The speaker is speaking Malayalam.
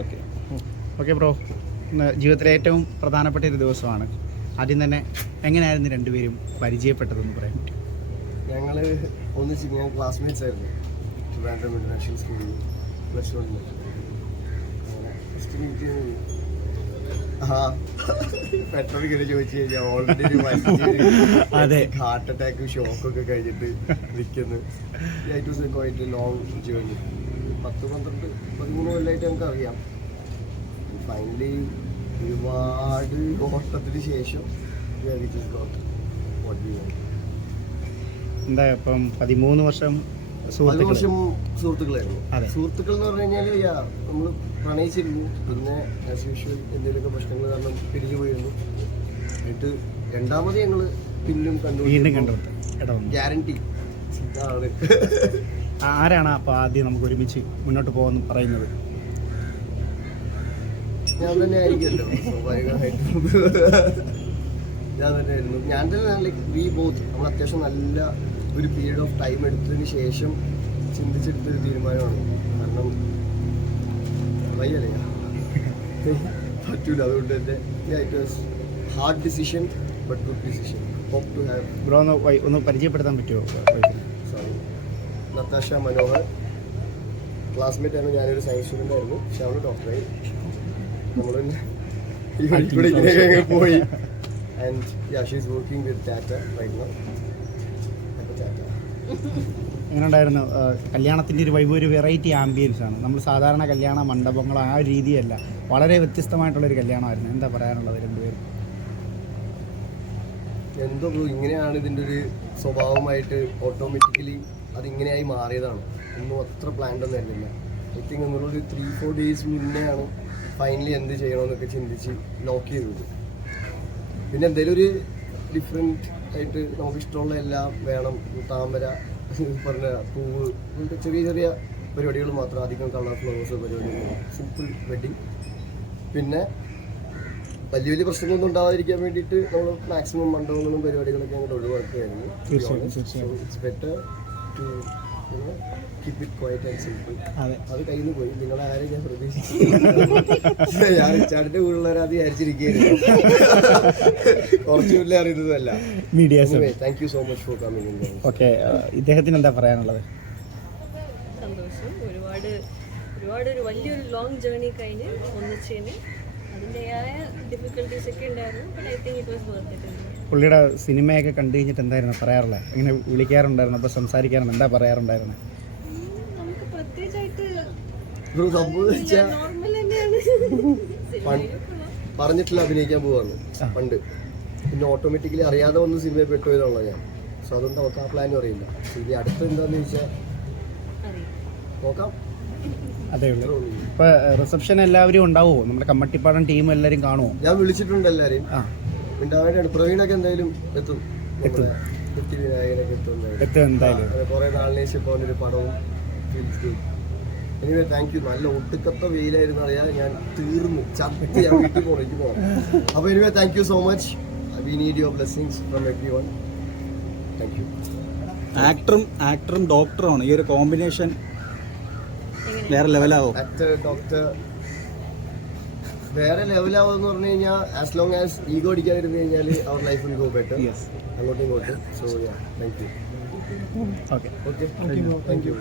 ഓക്കെ. Okay bro. ജീവിതത്തിലെ ഏറ്റവും പ്രധാനപ്പെട്ട ഒരു ദിവസമാണ്. ആദ്യം തന്നെ എങ്ങനെയായിരുന്നു രണ്ടുപേരും പരിചയപ്പെട്ടതെന്ന് പറയാൻ പറ്റും? ഞങ്ങൾ ഒന്നിച്ച് ഞാൻ ക്ലാസ്മേറ്റ്സ് ആയിരുന്നു. ട്രിവാൻഡ്രം ഇന്റർനാഷണൽ സ്കൂളിൽ പ്ലസ് വൺ ഫസ്റ്റ് മീറ്റ് ആ പെട്രോൾ ഇങ്ങനെ ചോദിച്ചു കഴിഞ്ഞാൽ ഓൾറെഡി ഒരു അതെ. ഹാർട്ട് അറ്റാക്കും ഷോക്കൊക്കെ കഴിഞ്ഞിട്ട് നിൽക്കുന്നു it was a quite long journey പത്ത് പന്ത്രണ്ട് പതിമൂന്ന് കൊല്ലമായിട്ട് ഞങ്ങൾക്ക് അറിയാം. ഫൈനലി ഒരുപാട് ഓട്ടത്തിന് ശേഷം. എന്താ ഇപ്പം പതിമൂന്ന് വർഷം സുഹൃത്തുക്കൾ സുഹൃത്തുക്കളായിരുന്നു. സുഹൃത്തുക്കൾ എന്ന് പറഞ്ഞു കഴിഞ്ഞാൽ നമ്മൾ പ്രണയിച്ചിരുന്നു. പിന്നെ ആസ് യൂഷ്വൽ എന്തെങ്കിലുമൊക്കെ പ്രശ്നങ്ങൾ കാരണം പിരിഞ്ഞു പോയിരുന്നു. എന്നിട്ട് രണ്ടാമത് ഞങ്ങൾ പിന്നും വീണ്ടും കണ്ടു ഗ്യാരണ്ടി ഇതാണ്. ആരാണ് അപ്പോൾ ആദ്യം നമുക്ക് ഒരുമിച്ച് മുന്നോട്ട് പോകുമെന്ന് പറയുന്നത്? ഞാൻ തന്നെ ആയിരിക്കുമല്ലോ സ്വാഭാവികമായിട്ടും. ഞാൻ തന്നെ ആയിരുന്നു ഞാൻ തന്നെ ലൈക്ക് വി ബോത്ത് നമ്മൾ അത്യാവശ്യം നല്ല ഒരു പീരീഡ് ഓഫ് ടൈം എടുത്തതിന് ശേഷം ചിന്തിച്ചെടുത്തൊരു തീരുമാനമാണ്. കാരണം വയ്യല്ലേ? പറ്റൂല. അതുകൊണ്ട് തന്നെ it was hard decision but good decision hope to have bro ഒന്ന് ഒന്ന് പരിചയപ്പെടുത്താൻ പറ്റുമോ? നത്താഷ മനോഹർ. ക്ലാസ്മേറ്റ് ആണ് ഞാനൊരു സയൻസ് സ്റ്റുഡന്റ് ആയിരുന്നു. പക്ഷെ അവൾ ഡോക്ടറായി നമ്മൾ ഈ വഴിക്കൂടെ ഇങ്ങനെയൊക്കെ പോയി. And yeah she's working with Tata right no അപ്പോൾ ടാറ്റ എങ്ങനെ ഉണ്ടായിരുന്നു കല്യാണത്തിന്റെ ഒരു വൈബ് ഒരു വെറൈറ്റി ആംബിയൻസ് ആണ്. നമ്മൾ സാധാരണ കല്യാണ മണ്ഡപങ്ങൾ ആ ഒരു രീതിയല്ല. വളരെ വ്യത്യസ്തമായിട്ടുള്ളൊരു കല്യാണമായിരുന്നു. എന്താ പറയാനുള്ളത് രണ്ടുപേരും? എന്തോ ഇങ്ങനെയാണ് ഇതിന്റെ ഒരു സ്വഭാവമായിട്ട് ഓട്ടോമാറ്റിക്കലി അതിങ്ങനെയായി മാറിയതാണ്. ഒന്നും അത്ര പ്ലാൻഡ് ഒന്നും ആയിരുന്നില്ല. ഐ തിങ്ക് നിങ്ങളൊരു ത്രീ ഫോർ ഡേയ്സ് മുന്നെയാണ് ഫൈനലി എന്ത് ചെയ്യണമെന്നൊക്കെ ചിന്തിച്ച് ലോക്ക് ചെയ്തത്. പിന്നെ എന്തെങ്കിലും ഒരു ഡിഫറെന്റ് ആയിട്ട് നമുക്ക് ഇഷ്ടമുള്ള എല്ലാം വേണം. താമര പറഞ്ഞ പൂവ് അങ്ങനത്തെ ചെറിയ ചെറിയ പരിപാടികൾ മാത്രം. അധികം കളർ ഫ്ലവേഴ്സ് പരിപാടികൾ സിമ്പിൾ വെഡിങ് പിന്നെ വലിയ വലിയ പ്രശ്നങ്ങളൊന്നും ഉണ്ടാവാതിരിക്കാൻ വേണ്ടിയിട്ട് നമ്മൾ മാക്സിമം മണ്ഡപങ്ങളും പരിപാടികളൊക്കെ അങ്ങോട്ട് ഒഴിവാക്കുകയായിരുന്നു. It's better to keep it quiet and simple അതെ. അത് കയ്യിൽ നിന്ന് പോയി. നിങ്ങളെ ആരും ഞാൻ പ്രതീക്ഷിച്ചു ഞാൻ ചാടിന്റെ കൂടുതലൊരാത് വിചാരിച്ചിരിക്കുകയായിരുന്നു. കുറച്ചു മുന്നേ അറിയുന്നതല്ല. Medias thank you so much for coming okay ഇദ്ദേഹത്തിന് എന്താ പറയാനുള്ളത്? സന്തോഷം. ഒരുപാട് ഒരുപാട് ഒരു വലിയൊരു ലോങ് ജേർണി കഴിഞ്ഞ് ഒന്നിച്ചതിന് അതിന്റെതായ ഡിഫിക്കൽട്ടീസ് ഒക്കെ ഉണ്ടായിരുന്നു but I think it was worth it പുള്ളിയുടെ സിനിമയൊക്കെ കണ്ടു കഴിഞ്ഞിട്ട് എന്തായിരുന്നു പറയാറുള്ളത് ഇങ്ങനെ വിളിക്കാറുണ്ടായിരുന്നു അപ്പോൾ സംസാരിക്കാറുണ്ട് എന്താ പറയാറുണ്ടായിരുന്നു? പറഞ്ഞിട്ടില്ല അഭിനയിക്കാൻ പോവാണ്. പണ്ട്. പിന്നെ ഓട്ടോമാറ്റിക്കലി അറിയാതെ വന്ന് സിനിമയിൽ പെട്ടുപോയതാണല്ലോ ഞാൻ. സോ അതുകൊണ്ട് നമുക്ക് ആ പ്ലാനും അറിയില്ല. ഇനി അടുത്ത് എന്താന്ന് ചോദിച്ചാൽ നോക്കാം. അതേ ഉള്ളൂ. ഇപ്പൊ റിസപ്ഷൻ എല്ലാവരും ഉണ്ടാവുമോ നമ്മുടെ കമ്മട്ടിപ്പാടം ടീം എല്ലാവരും കാണുമോ ഞാൻ വിളിച്ചിട്ടുണ്ട് എല്ലാവരെയും ആ. ഉണ്ടാവേണ്ടതാണ് പ്രവീണൊക്കെ എന്തായാലും എത്തും. എത്തും. എത്തി വിനായകനൊക്കെ എത്തും എന്തായാലും. എത്തും എന്തായാലും. അങ്ങനെ കുറെ നാളിന് ശേഷം ഇപ്പോൾ ഒരു പടവും എനിവേ താങ്ക് യു നല്ല ഒട്ടുക്കത്ത വെയിലായിരുന്നു. അറിയാം ഞാൻ തീർന്നു. ചത്ത് ഞാൻ വീട്ടിൽ പോകണം എനിക്ക് പോകണം അപ്പോൾ anyway thank you so much we need your blessings from every one thank you ആക്ടറും ആക്ടറും ഡോക്ടറുമാണ് ഈ ഒരു കോമ്പിനേഷൻ വേറെ ലെവലാവും ഡോക്ടർ വേറെ ലെവലാവെന്ന് പറഞ്ഞു കഴിഞ്ഞാൽ ആസ് ലോങ് ആസ് ഈഗോ അടിക്കാതിരുന്നു കഴിഞ്ഞാൽ അവർ life will go better yes അങ്ങോട്ടും ഇങ്ങോട്ടും. So yeah thank you okay okay thank you